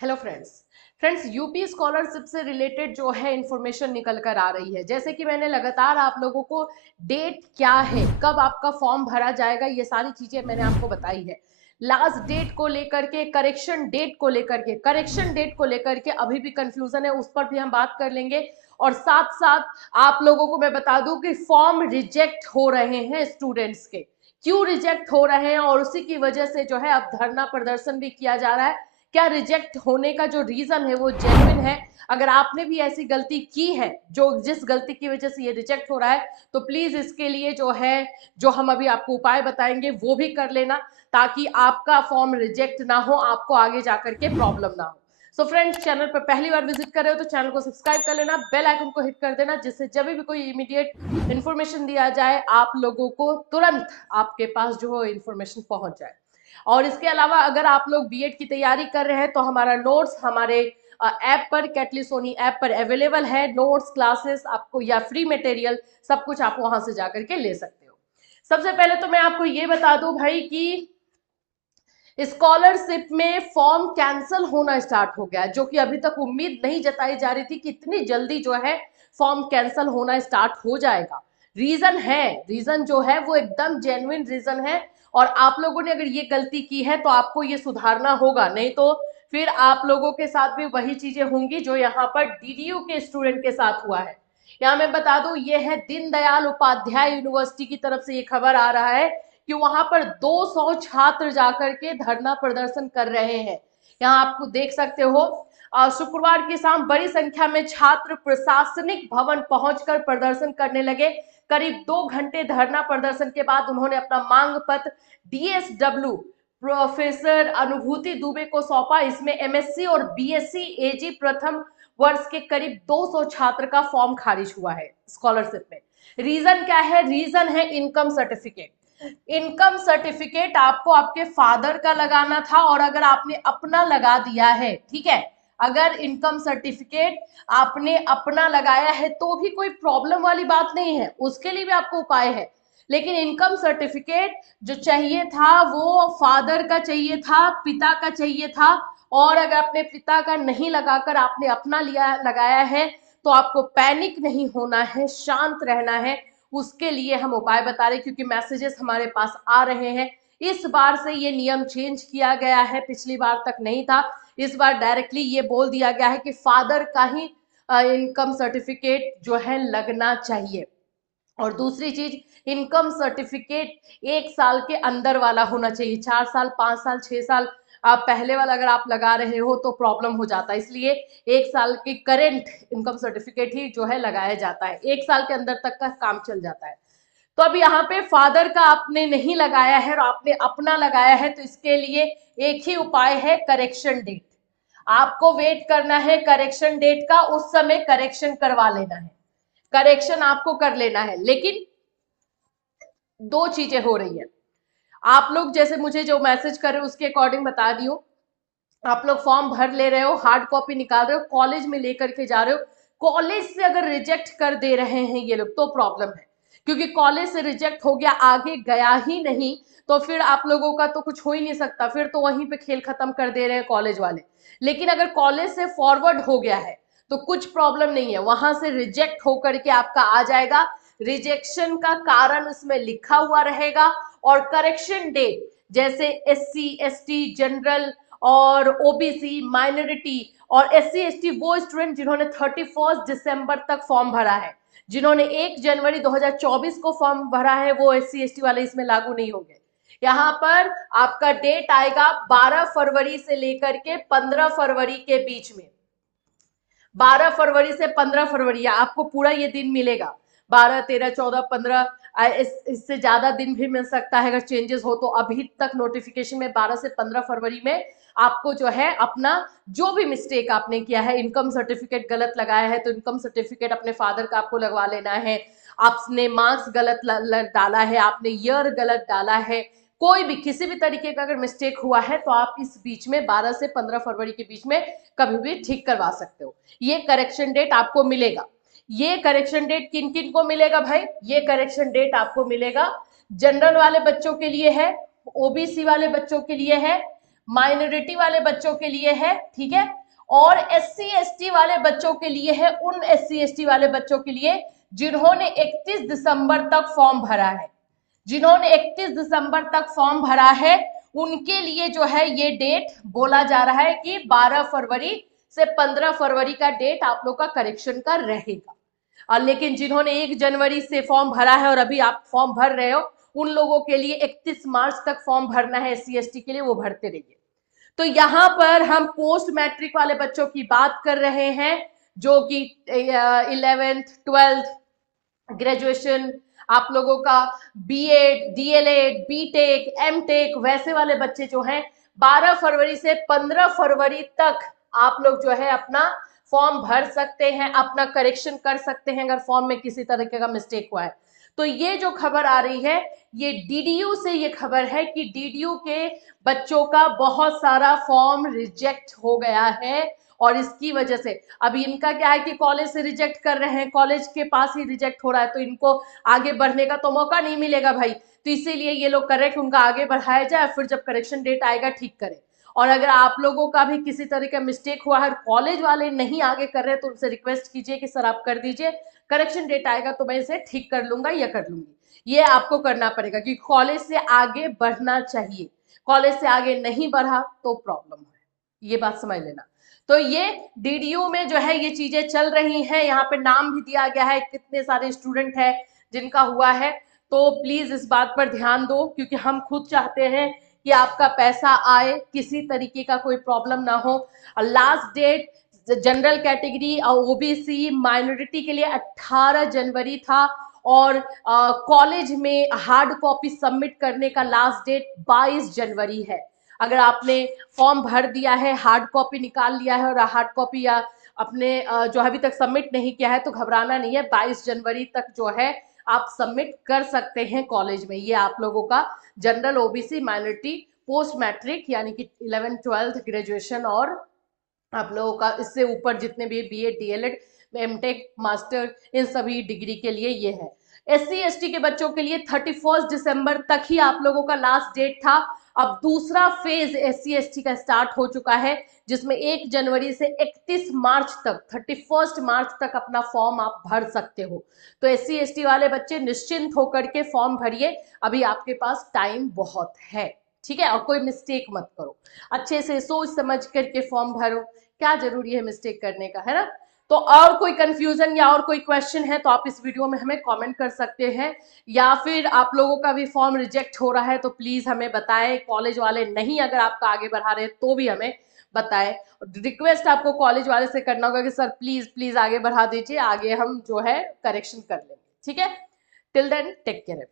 Hello friends UP scholarship से related जो है इंफॉर्मेशन निकल कर आ रही है। जैसे कि मैंने लगातार आप लोगों को डेट क्या है, कब आपका फॉर्म भरा जाएगा, ये सारी चीजें मैंने आपको बताई है। लास्ट डेट को लेकर के, करेक्शन डेट को लेकर के अभी भी कंफ्यूजन है, उस पर भी हम बात कर लेंगे। और साथ साथ आप लोगों को मैं बता दूं कि फॉर्म रिजेक्ट हो रहे हैं स्टूडेंट्स के, क्यों रिजेक्ट हो रहे हैं, और उसी की वजह से जो है अब धरना प्रदर्शन भी किया जा रहा है। क्या रिजेक्ट होने का जो रीजन है वो जेन्युइन है? अगर आपने भी ऐसी गलती की है, जो जिस गलती की वजह से ये रिजेक्ट हो रहा है, तो प्लीज इसके लिए जो है, जो हम अभी आपको उपाय बताएंगे वो भी कर लेना, ताकि आपका फॉर्म रिजेक्ट ना हो, आपको आगे जाकर के प्रॉब्लम ना हो। सो फ्रेंड्स, चैनल पर पहली बार विजिट कर रहे हो तो चैनल को सब्सक्राइब कर लेना, बेल आइकन को हिट कर देना, जिससे जब भी कोई इमीडिएट इन्फॉर्मेशन दिया जाए आप लोगों को तुरंत आपके पास जो है इन्फॉर्मेशन पहुंच जाए। और इसके अलावा अगर आप लोग बीएड की तैयारी कर रहे हैं तो हमारा नोट्स हमारे ऐप पर, कैटली सोनी ऐप पर अवेलेबल है। नोट्स, क्लासेस आपको या फ्री मटेरियल सब कुछ आप वहां से जाकर के ले सकते हो। सबसे पहले तो मैं आपको ये बता दूं भाई कि स्कॉलरशिप में फॉर्म कैंसिल होना स्टार्ट हो गया, जो कि अभी तक उम्मीद नहीं जताई जा रही थी कि इतनी जल्दी जो है फॉर्म कैंसिल होना स्टार्ट हो जाएगा। रीजन जो है वो एकदम जेन्युइन रीजन है, और आप लोगों ने अगर ये गलती की है तो आपको ये सुधारना होगा, नहीं तो फिर आप लोगों के साथ भी वही चीजें होंगी जो यहाँ पर डीडीयू के स्टूडेंट के साथ हुआ है। यहाँ मैं बता दूं, ये है दीनदयाल उपाध्याय यूनिवर्सिटी की तरफ से ये खबर आ रहा है कि वहां पर 200 छात्र जाकर के धरना प्रदर्शन कर रहे हैं। यहाँ आपको देख सकते हो, शुक्रवार की शाम बड़ी संख्या में छात्र प्रशासनिक भवन पहुंचकर प्रदर्शन करने लगे। करीब 2 घंटे धरना प्रदर्शन के बाद उन्होंने अपना मांग पत्र डीएसडब्ल्यू प्रोफेसर अनुभूति दुबे को सौंपा। इसमें एमएससी और बीएससी एजी प्रथम वर्ष के करीब 200 छात्र का फॉर्म खारिज हुआ है स्कॉलरशिप में। रीजन क्या है? रीजन है इनकम सर्टिफिकेट। इनकम सर्टिफिकेट आपको आपके फादर का लगाना था, और अगर आपने अपना लगा दिया है, ठीक है, अगर इनकम सर्टिफिकेट आपने अपना लगाया है तो भी कोई प्रॉब्लम वाली बात नहीं है, उसके लिए भी आपको उपाय है। लेकिन इनकम सर्टिफिकेट जो चाहिए था वो फादर का चाहिए था, पिता का चाहिए था। और अगर अपने पिता का नहीं लगाकर आपने अपना लिया लगाया है तो आपको पैनिक नहीं होना है, शांत रहना है। उसके लिए हम उपाय बता रहे हैं, क्योंकि मैसेजेस हमारे पास आ रहे हैं। इस बार से ये नियम चेंज किया गया है, पिछली बार तक नहीं था। इस बार डायरेक्टली ये बोल दिया गया है कि फादर का ही इनकम सर्टिफिकेट जो है लगना चाहिए। और दूसरी चीज, इनकम सर्टिफिकेट 1 साल के अंदर वाला होना चाहिए। 4 साल, 5 साल, 6 साल आप पहले वाला अगर आप लगा रहे हो तो प्रॉब्लम हो जाता है, इसलिए 1 साल की करेंट इनकम सर्टिफिकेट ही जो है लगाया जाता है। 1 साल के अंदर तक का काम चल जाता है। तो अब यहाँ पे फादर का आपने नहीं लगाया है और आपने अपना लगाया है, तो इसके लिए एक ही उपाय है, करेक्शन डेट। आपको वेट करना है करेक्शन डेट का, उस समय करेक्शन करवा लेना है, करेक्शन आपको कर लेना है। लेकिन दो चीजें हो रही है, आप लोग जैसे मुझे जो मैसेज कर रहे हो उसके अकॉर्डिंग बता दी हूँ। आप लोग फॉर्म भर ले रहे हो, हार्ड कॉपी निकाल रहे हो, कॉलेज में लेकर के जा रहे हो, कॉलेज से अगर रिजेक्ट कर दे रहे हैं ये लोग तो प्रॉब्लम है, क्योंकि कॉलेज से रिजेक्ट हो गया, आगे गया ही नहीं, तो फिर आप लोगों का तो कुछ हो ही नहीं सकता, फिर तो वहीं पे खेल खत्म कर दे रहे हैं कॉलेज वाले। लेकिन अगर कॉलेज से फॉरवर्ड हो गया है तो कुछ प्रॉब्लम नहीं है, वहां से रिजेक्ट होकर के आपका आ जाएगा, रिजेक्शन का कारण उसमें लिखा हुआ रहेगा। और करेक्शन डेट, जैसे एससी एसटी जनरल और ओबीसी माइनॉरिटी और एससी एसटी, वो स्टूडेंट जिन्होंने 31 दिसंबर तक फॉर्म भरा है, जिन्होंने 1 जनवरी 2024 को फॉर्म भरा है, वो एससी एसटी वाले इसमें लागू नहीं होंगे। यहाँ पर आपका डेट आएगा 12 फरवरी से लेकर के 15 फरवरी के बीच में। 12 फरवरी से 15 फरवरी आपको पूरा ये दिन मिलेगा। 12, 13, 14, 15, इससे ज्यादा दिन भी मिल सकता है अगर चेंजेस हो तो। अभी तक नोटिफिकेशन में 12 से 15 फरवरी में आपको जो है अपना जो भी मिस्टेक आपने किया है, इनकम सर्टिफिकेट गलत लगाया है तो इनकम सर्टिफिकेट अपने फादर का आपको लगवा लेना है। आपने मार्क्स गलत डाला है, आपने ईयर गलत डाला है, कोई भी किसी भी तरीके का अगर मिस्टेक हुआ है तो आप इस बीच में 12 से 15 फरवरी के बीच में कभी भी ठीक करवा सकते हो। ये करेक्शन डेट आपको मिलेगा। ये करेक्शन डेट किन किन को मिलेगा भाई? ये करेक्शन डेट आपको मिलेगा जनरल वाले बच्चों के लिए है, ओबीसी वाले बच्चों के लिए है, माइनॉरिटी वाले बच्चों के लिए है, ठीक है, और SC ST वाले बच्चों के लिए है, उन SC ST वाले बच्चों के लिए जिन्होंने 31 दिसंबर तक फॉर्म भरा है, जिन्होंने 31 दिसंबर तक फॉर्म भरा है उनके लिए जो है ये डेट बोला जा रहा है कि 12 फरवरी से 15 फरवरी का डेट आप लोग का करेक्शन का रहेगा। और लेकिन जिन्होंने 1 जनवरी से फॉर्म भरा है और अभी आप फॉर्म भर रहे हो, उन लोगों के लिए 31 मार्च तक फॉर्म भरना है SC ST के लिए, वो भरते रहिए। तो यहाँ पर हम पोस्ट मैट्रिक वाले बच्चों की बात कर रहे हैं जो कि 11th 12th ग्रेजुएशन, आप लोगों का BEd DLEd BTech MTech वैसे वाले बच्चे जो हैं 12 फरवरी से 15 फरवरी तक आप लोग जो है अपना फॉर्म भर सकते हैं, अपना करेक्शन कर सकते हैं अगर फॉर्म में किसी तरीके का मिस्टेक हुआ है। तो ये जो खबर आ रही है ये DDU से ये खबर है कि DDU के बच्चों का बहुत सारा फॉर्म रिजेक्ट हो गया है और इसकी वजह से अभी इनका क्या है कि कॉलेज से रिजेक्ट कर रहे हैं, कॉलेज के पास ही रिजेक्ट हो रहा है, तो इनको आगे बढ़ने का तो मौका नहीं मिलेगा भाई, तो इसीलिए ये लोग कर रहे हैं कि उनका आगे बढ़ाया जाए, फिर जब करेक्शन डेट आएगा ठीक करें। और अगर आप लोगों का भी किसी तरह का मिस्टेक हुआ है, कॉलेज वाले नहीं आगे कर रहे हैं, तो उनसे रिक्वेस्ट कीजिए कि सर आप कर दीजिए, करेक्शन डेट आएगा तो मैं इसे ठीक कर लूंगा या कर लूंगी, ये आपको करना पड़ेगा क्योंकि कॉलेज से आगे बढ़ना चाहिए, कॉलेज से आगे नहीं बढ़ा तो प्रॉब्लम है, ये बात समझ लेना। तो ये DDU में जो है ये चीजें चल रही हैं, यहाँ पे नाम भी दिया गया है कितने सारे स्टूडेंट हैं जिनका हुआ है, तो प्लीज इस बात पर ध्यान दो क्योंकि हम खुद चाहते हैं कि आपका पैसा आए, किसी तरीके का कोई प्रॉब्लम ना हो। लास्ट डेट जनरल कैटेगरी और OBC माइनॉरिटी के लिए 18 जनवरी था और कॉलेज में हार्ड कॉपी सबमिट करने का लास्ट डेट 22 जनवरी है। अगर आपने फॉर्म भर दिया है, हार्ड कॉपी निकाल लिया है और हार्ड कॉपी या अपने जो अभी तक सबमिट नहीं किया है तो घबराना नहीं है, 22 जनवरी तक जो है आप सबमिट कर सकते हैं कॉलेज में। ये आप लोगों का general OBC minority post matric यानी कि 11th 12th ग्रेजुएशन और आप लोगों का इससे ऊपर जितने भी BEd DLEd MTech master in सभी डिग्री के लिए ये है। SC ST के बच्चों के लिए 31 दिसंबर तक ही आप लोगों का लास्ट डेट था। अब दूसरा फेज SC ST का स्टार्ट हो चुका है जिसमें 1 जनवरी से 31 मार्च तक 31 मार्च तक अपना फॉर्म आप भर सकते हो। तो SC ST वाले बच्चे निश्चिंत होकर के फॉर्म भरिए, अभी आपके पास टाइम बहुत है, ठीक है, और कोई मिस्टेक मत करो, अच्छे से सोच समझ करके फॉर्म भरो, क्या जरूरी है मिस्टेक करने का, है ना। तो और कोई कंफ्यूजन या और कोई क्वेश्चन है तो आप इस वीडियो में हमें कमेंट कर सकते हैं, या फिर आप लोगों का भी फॉर्म रिजेक्ट हो रहा है तो प्लीज हमें बताएं, कॉलेज वाले नहीं अगर आपका आगे बढ़ा रहे तो भी हमें बताएं। रिक्वेस्ट आपको कॉलेज वाले से करना होगा कि सर प्लीज प्लीज आगे बढ़ा दीजिए, आगे हम जो है करेक्शन कर लेंगे, ठीक है। Till then take care.